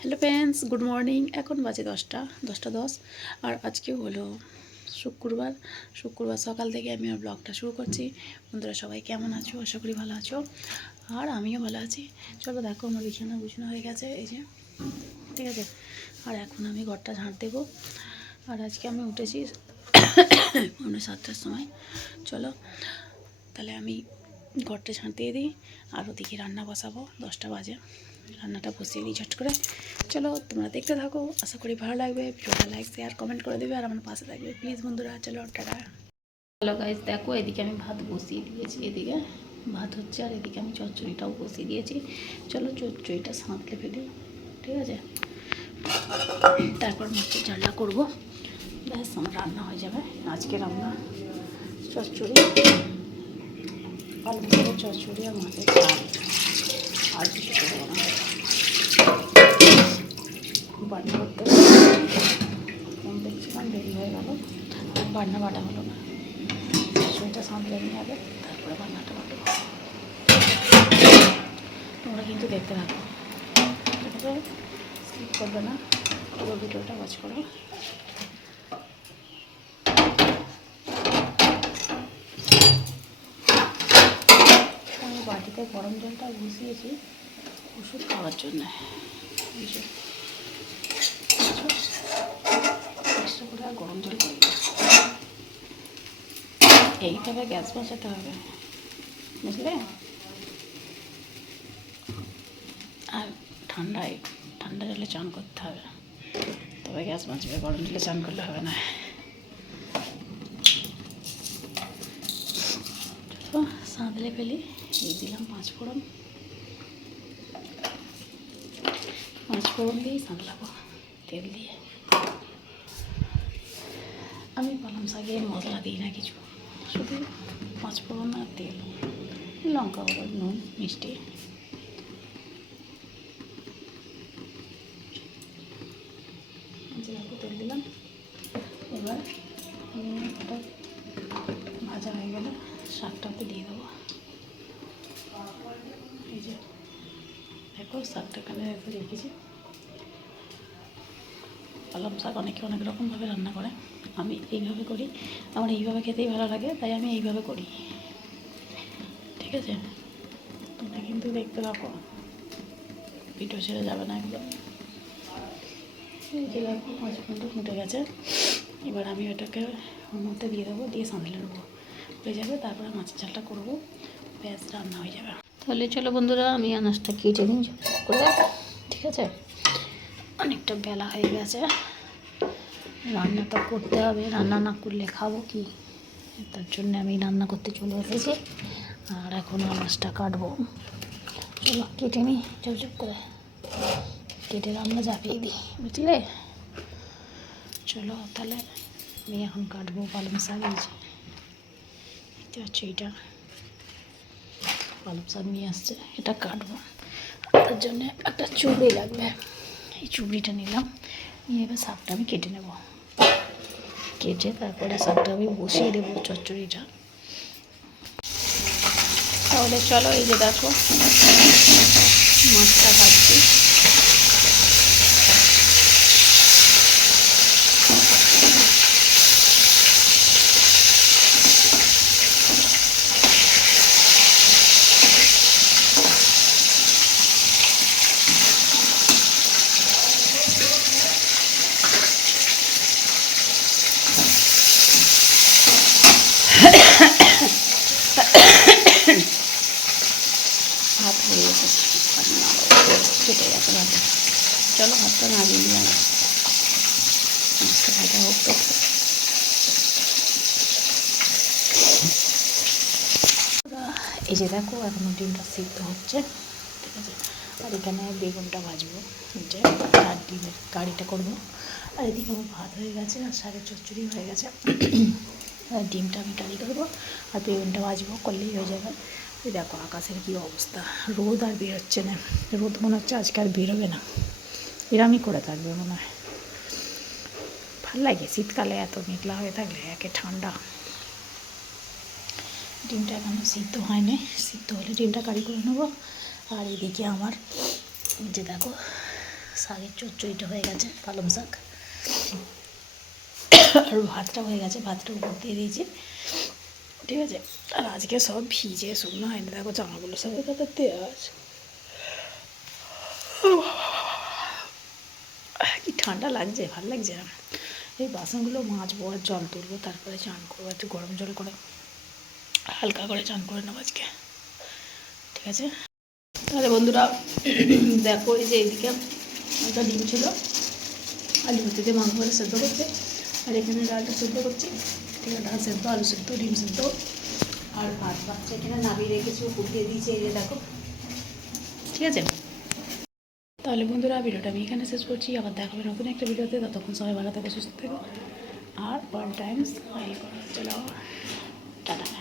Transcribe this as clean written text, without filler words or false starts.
Hello friends, good morning. এখন বাজে 10টা 10 আর আজকে হলো শুক্রবার সকাল থেকে আমি আমার ব্লগটা শুরু করছি। বন্ধুরা সবাই কেমন আছো? আশা করি ভালো আছো, আর আমিও ভালো আছি। চলো দেখো, আমার বিছানা গুছানো হয়ে গেছে, এই যে, ঠিক আছে। আর এখন আমি ঘরটা ঝাঁট দেবো। আর আজকে আমি উঠেছি 7টার সময়। চলো তাহলে আমি ঘরটা ঝাঁট দিয়ে দিই, আর ওদিকে রান্না বসাবো। 10টা বাজে, রান্নাটা বসিয়ে দিই ঝট করে। চলো তোমরা দেখতে থাকো, আশা করি ভালো লাগবে। ভিডিওটা লাইক শেয়ার কমেন্ট করে দেবে আর আমার পাশে থাকবে প্লিজ বন্ধুরা। চলো টাটা। হ্যালো গাইজ, দেখো এদিকে আমি ভাত বসিয়ে দিয়েছি, এদিকে ভাত হচ্ছে আর এদিকে আমি চচ্চড়িটাও বসিয়ে দিয়েছি। চলো চচ্চড়িটা সাঁতলে ফেলি, ঠিক আছে। তারপর মাছের ঝালটা করবো, ব্যাস আমার রান্না হয়ে যাবে। আজকে রান্না চচ্চড়ি, আলু দিয়ে চচ্চড়ি আর মাছের ঝাল, আর কিছু করবো না। বান্না করতে ফোন দেখছিলাম, দেরি হয়ে গেল, বান্না বাটা হলো না। চচ্চড়িটা সামলে নিয়ে যাবে, তারপরে বান্নাটা বাটবো। তোমরা কিন্তু দেখতে থাকো, ঠিক আছে, স্কিপ করবে না, পুরো ভিডিওটা ওয়াচ করো। আমি বাটিতে গরম জলটা বসিয়েছি ওষুধ খাওয়ার জন্য, চেষ্টা করে আর গরম জল করি না। এইভাবে গ্যাস বসাতে হবে, বুঝলে। আর ঠান্ডা জলে চান করতে হবে, তবে গ্যাস বাঁচবে। গরম জলে চান করলে হবে না। তো সাঁতলে ফেলি। এই দিলাম 5 ফোড়ন দিয়েই সাঁতলাবো তেল দিয়ে। আমি পালং শাকে মশলা দিই না কিছু, শুধু 5 ফোড়ন আর তেল, লঙ্কা গুঁড়ো, নুন, মিষ্টি। জিরা তেল দিলাম। এবার ওটা ভাজা হয়ে গেলে শাকটাতে দিয়ে দেবো। এই যে দেখো, শাকটা এখানে রেখেছি। পালং শাক অনেকে অনেক রকমভাবে রান্না করে, আমি এইভাবে করি। আমার এইভাবে খেতেই ভালো লাগে, তাই আমি এইভাবে করি, ঠিক আছে। তোমরা কিন্তু দেখতে থাকো, ভিডিও ছেড়ে যাবে না একদম। এই যে দেখো 5 মিনিট ফুটে গেছে। এবার আমি ওটাকে ওর মধ্যে দিয়ে দেবো, দিয়ে সাঁতলে নেবো, হয়ে যাবে। তারপরে মাছের ঝালটা করবো, ব্যাস রান্না হয়ে যাবে। তাহলে চলো বন্ধুরা, আমি আনাজটা কেটে নিই করে, ঠিক আছে। অনেকটা বেলা হয়ে গেছে, রান্নাটা করতে হবে। রান্না না করলে খাবো কি, তার জন্য আমি রান্না করতে চলে এসেছি। আর এখন আনাজটা কাটবো। চলো কেটে নিই চুপ করে, কেটে রান্না চাপিয়ে দিই, বুঝলে। চলো তাহলে আমি এখন কাটবো পালং শাক। এই যে দেখতে পাচ্ছি, এটা পালং শাক নিয়ে আসছে, এটা কাটবো। তার জন্য একটা চুবড়ি লাগবে, এই চুবড়িটা নিলাম। নিয়ে এবার শাকটা আমি কেটে নেব, কেটে তারপরে শাকটা আমি বসিয়ে দেবো চচ্চড়িটা। তাহলে চলো, এই যে দেখো মাছটা ভাজছি। ভাত হয়ে গেছে, কেটে গেছে ভাত। চলো ভাতটা নামিয়ে নিলাম, মাছটা ভাজা হোক তো। এই যে দেখো, এখনও ডিমটা সিদ্ধ হচ্ছে, ঠিক আছে। আর এখানে বেগুনটা ভাজবো, যে আর ডিমের কারিটা করবো। আর এদিকে আমার ভাত হয়ে গেছে, আর শাকের চচ্চড়ি হয়ে গেছে। আর ডিমটা আমি কারি করবো, আর বেগুনটা ভাজবো, করলেই হয়ে যাবে। এই দেখো আকাশের কী অবস্থা, রোদ আর বেরোচ্ছে না। রোদ মনে হচ্ছে আজকে আর বেরোবে না, এরমই করে থাকবে মনে হয়। ভাল লাগে শীতকালে এত মেঘলা হয়ে থাকলে, একে ঠান্ডা। ডিমটা এখনও সিদ্ধ হয়নি, সিদ্ধ হলে ডিমটা কারি করে নেবো। আর এদিকে আমার যে দেখো শাকের চচ্চড়িটা হয়ে গেছে, পালং শাক। আর ভাতটা হয়ে গেছে, ভাতটা উপর দিয়ে দিয়েছি, ঠিক আছে। আর আজকে সব ভিজে শুকনো হয়নি, দেখো জামাগুলো সব তাতে দেওয়া আছে। কি ঠান্ডা লাগছে, ভালো লাগছে না। এই বাসনগুলো মাজবো আর জল তুলবো, তারপরে চান করবো, একটু গরম জল করে হালকা করে চান করে নেবো আজকে, ঠিক আছে। তাহলে বন্ধুরা দেখো, এই যে এইদিকে একটা ডিম ছিল, আলু হতে মাংস করে সেদ্ধ করছে, আর এখানে ডালটা সেদ্ধ করছি, ঠিক আছে। ডাল সেদ্ধ, আলু সেদ্ধ, ডিম সেদ্ধ আর ভাত। বাচ্চা এখানে নামিয়ে রেখেছি, উপর দিয়ে দিয়েছে, এই যে দেখো, ঠিক আছে। তাহলে বন্ধুরা ভিডিওটা আমি এখানে শেষ করছি, আবার দেখা হবে নতুন একটা ভিডিওতে। ততক্ষণ সবাই ভালো থাকো, সুস্থ থেকো, আর অল টাইমস স্মাইল করো। চলো, টাটা।